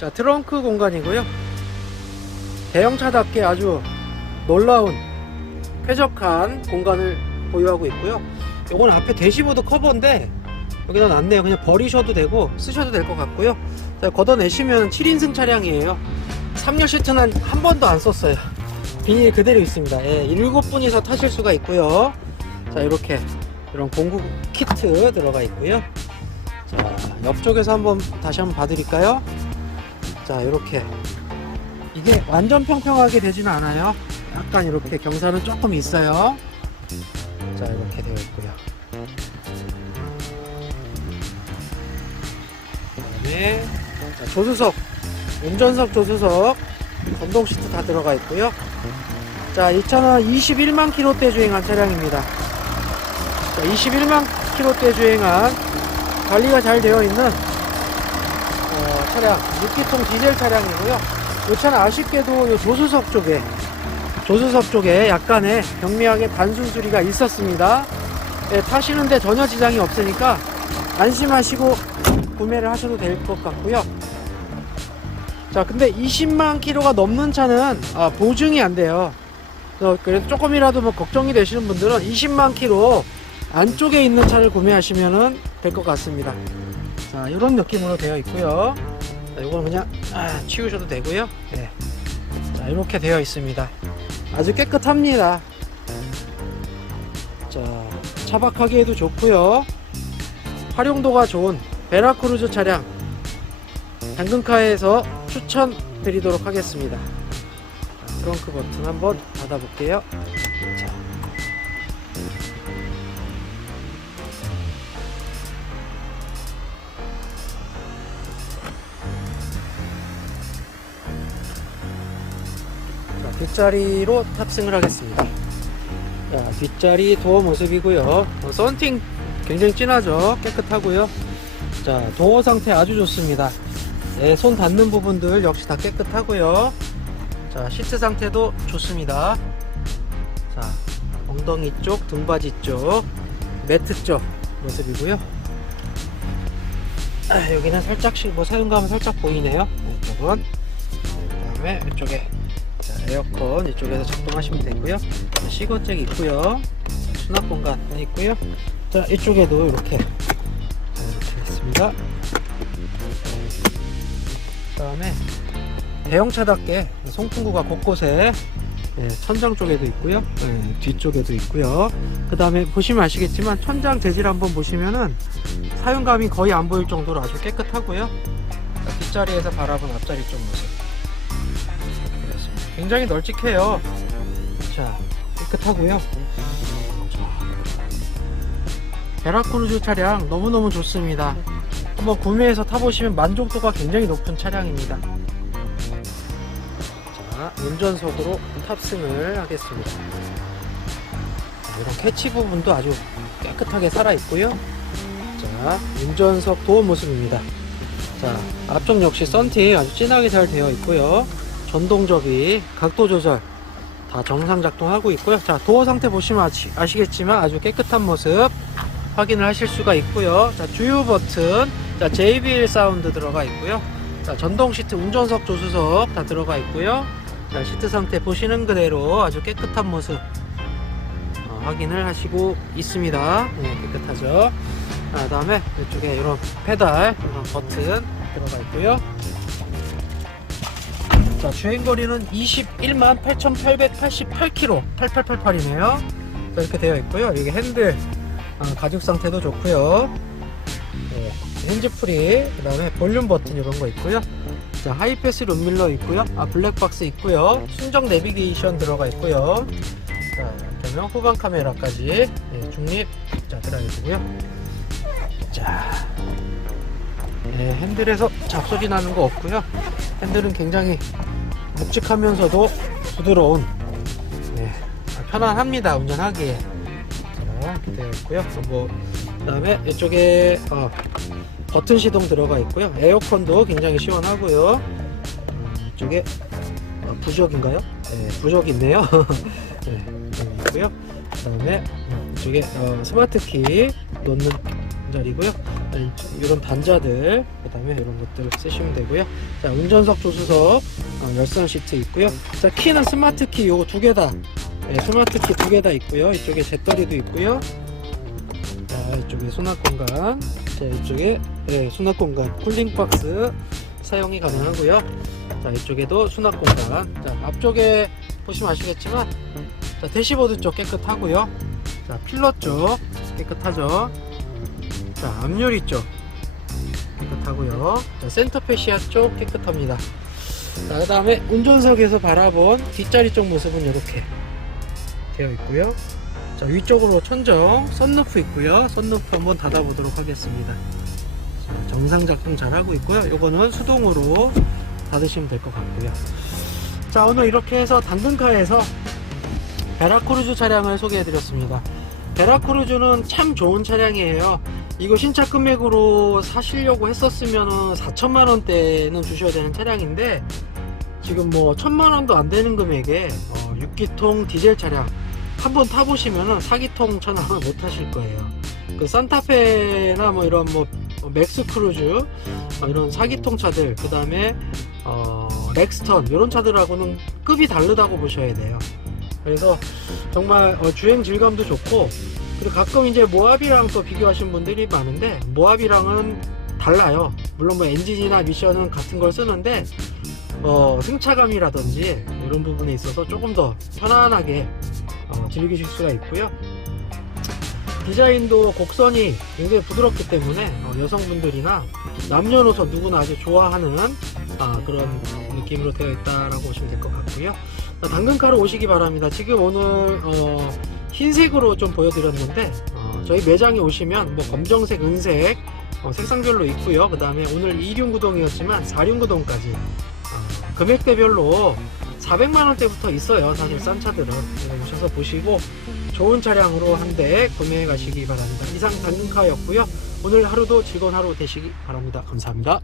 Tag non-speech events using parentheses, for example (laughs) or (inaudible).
자, 트렁크 공간이고요. 대형차답게 아주 놀라운 쾌적한 공간을 보유하고 있고요. 요건 앞에 대시보드 커버인데 여기다 놨네요. 그냥 버리셔도 되고 쓰셔도 될 것 같고요. 자, 걷어내시면 7인승 차량이에요. 3열 시트는 한 번도 안 썼어요. 비닐 그대로 있습니다. 예, 7분이서 타실 수가 있고요. 자, 이렇게 이런 공구 키트 들어가 있고요. 자, 옆쪽에서 한번 다시 한번 봐드릴까요? 자, 이렇게 이게 완전 평평하게 되지는 않아요. 약간 이렇게 경사는 조금 있어요. 자, 이렇게 되어 있고요. 그다음에 자, 조수석, 운전석 조수석, 전동 시트 다 들어가 있고요. 자, 이 차는 21만 킬로대 주행한 차량입니다. 자, 21만 킬로대 주행한 관리가 잘 되어 있는 어, 차량, 6기통 디젤 차량이고요. 이 차는 아쉽게도 이 조수석 쪽에 조수석 쪽에 약간의 경미하게 단순 수리가 있었습니다. 예, 타시는데 전혀 지장이 없으니까 안심하시고 구매를 하셔도 될 것 같고요. 자, 근데 20만 킬로가 넘는 차는 아, 보증이 안 돼요. 그래서 그래도 조금이라도 뭐 걱정이 되시는 분들은 20만 킬로 안쪽에 있는 차를 구매하시면 될 것 같습니다. 자, 이런 느낌으로 되어 있고요. 자, 이건 그냥 아, 치우셔도 되고요. 네. 자, 이렇게 되어 있습니다. 아주 깨끗합니다. 자, 차박하기에도 좋고요. 활용도가 좋은 베라크루즈 차량 당근카에서 추천드리도록 하겠습니다. 자, 트렁크 버튼 한번 닫아볼게요. 자. 뒷자리로 탑승을 하겠습니다. 자, 뒷자리 도어 모습이고요. 어, 썬팅 굉장히 진하죠. 깨끗하고요. 자, 도어 상태 아주 좋습니다. 네, 손 닿는 부분들 역시 다 깨끗하고요. 자, 시트 상태도 좋습니다. 자, 엉덩이 쪽, 등받이 쪽, 매트 쪽 모습이고요. 아, 여기는 살짝씩 뭐 사용감은 살짝 보이네요. 이쪽은. 그 다음에 이쪽에 자, 에어컨 이쪽에서 작동하시면 되고요. 자, 시거잭 있고요. 자, 수납 공간 있고요. 자, 이쪽에도 이렇게 자, 이렇게 있습니다. 그 다음에 대형차답게 송풍구가 곳곳에 예, 천장 쪽에도 있고요. 예, 뒤쪽에도 있고요. 그 다음에 보시면 아시겠지만 천장 재질 한번 보시면은 사용감이 거의 안 보일 정도로 아주 깨끗하고요. 자, 뒷자리에서 바라본 앞자리 쪽 모습. 굉장히 널찍해요. 자, 깨끗하고요. 베라크루즈 차량 너무너무 좋습니다. 한번 구매해서 타보시면 만족도가 굉장히 높은 차량입니다. 자, 운전석으로 탑승을 하겠습니다. 자, 이런 캐치 부분도 아주 깨끗하게 살아있고요. 자, 운전석 도어 모습입니다. 자, 앞쪽 역시 썬팅 아주 진하게 잘 되어 있고요. 전동접이 각도 조절 다 정상 작동하고 있고요. 자, 도어 상태 보시면 아시, 아시겠지만 아주 깨끗한 모습 확인을 하실 수가 있고요. 자, 주유 버튼, 자, JBL 사운드 들어가 있고요. 자, 전동 시트, 운전석, 조수석 다 들어가 있고요. 자, 시트 상태 보시는 그대로 아주 깨끗한 모습 어, 확인을 하시고 있습니다. 네, 깨끗하죠. 자, 다음에 이쪽에 이런 페달, 이런 버튼 들어가 있고요. 자, 주행거리는 21만 8,888km, 8888이네요. 자, 이렇게 되어 있고요. 여기 핸들, 아, 가죽 상태도 좋고요. 네, 핸즈프리, 그 다음에 볼륨 버튼 이런 거 있고요. 자, 하이패스 룸밀러 있고요. 아, 블랙박스 있고요. 순정 내비게이션 들어가 있고요. 자, 그러면 후방 카메라까지 네, 중립 자 들어가 있고요. 자, 네, 핸들에서 잡소리 나는 거 없고요. 핸들은 굉장히 묵직하면서도 부드러운 네, 편안합니다. 운전하기에. 자 되어 있고요. 뭐 그 다음에 이쪽에 어, 버튼 시동 들어가 있고요. 에어컨도 굉장히 시원하고요. 음, 이쪽에 어, 부적인가요? 네, 부적 있네요. (laughs) 네, 있고요. 그 다음에 음, 이쪽에 어, 스마트 키 놓는 자리고요. 자, 이- 이런 단자들, 그 다음에 이런 것들 쓰시면 되고요. 자, 운전석 조수석, 어, 열선 시트 있고요. 자, 키는 스마트 키 요거 두 개 다. 네, 스마트 키 두 개 다 있고요. 이쪽에 재떨이도 있고요. 자, 이쪽에 수납 공간. 자, 이쪽에 네, 수납 공간. 쿨링 박스 사용이 가능하고요. 자, 이쪽에도 수납 공간. 자, 앞쪽에 보시면 아시겠지만 자, 대시보드 쪽 깨끗하고요. 자, 필러 쪽 깨끗하죠. 자, 앞유리 쪽 깨끗하고요. 자, 센터 페시아 쪽 깨끗합니다. 자, 그 다음에 운전석에서 바라본 뒷자리 쪽 모습은 이렇게 되어 있고요. 자, 위쪽으로 천정, 썬루프 있고요. 썬루프 한번 닫아보도록 하겠습니다. 자, 정상 작동 잘 하고 있고요. 요거는 수동으로 닫으시면 될 것 같고요. 자, 오늘 이렇게 해서 당근카에서 베라크루즈 차량을 소개해 드렸습니다. 베라크루즈는 참 좋은 차량이에요. 이거 신차 금액으로 사시려고 했었으면 4천만 원대는 주셔야 되는 차량인데 지금 뭐 천만 원도 안 되는 금액에 어, 6기통 디젤 차량 한번 타보시면은 4기통 차량을 못 타실 거예요. 그 산타페나 뭐 이런 뭐 맥스 크루즈 어, 이런 4기통 차들 그 다음에 어, 렉스턴 이런 차들하고는 급이 다르다고 보셔야 돼요. 그래서 정말 어, 주행 질감도 좋고 그리고 가끔 이제 모합이랑 또 비교하신 분들이 많은데 모합이랑은 달라요. 물론 뭐 엔진이나 미션은 같은 걸 쓰는데 어, 승차감이라든지 이런 부분에 있어서 조금 더 편안하게 어, 즐기실 수가 있고요. 디자인도 곡선이 굉장히 부드럽기 때문에 어, 여성분들이나 남녀노소 누구나 아주 좋아하는 아, 그런 느낌으로 되어 있다라고 보시면 될 것 같고요. 자, 당근카로 오시기 바랍니다. 지금 오늘 어, 흰색으로 좀 보여드렸는데 어, 저희 매장에 오시면 뭐 검정색, 은색 어, 색상별로 있고요. 그 다음에 오늘 2륜구동이었지만 4륜구동까지 어, 금액대별로 400만 원대부터 있어요. 사실 싼 차들은 그래서 오셔서 보시고 좋은 차량으로 한 대 구매해 가시기 바랍니다. 이상 당근카였고요. 오늘 하루도 즐거운 하루 되시기 바랍니다. 감사합니다.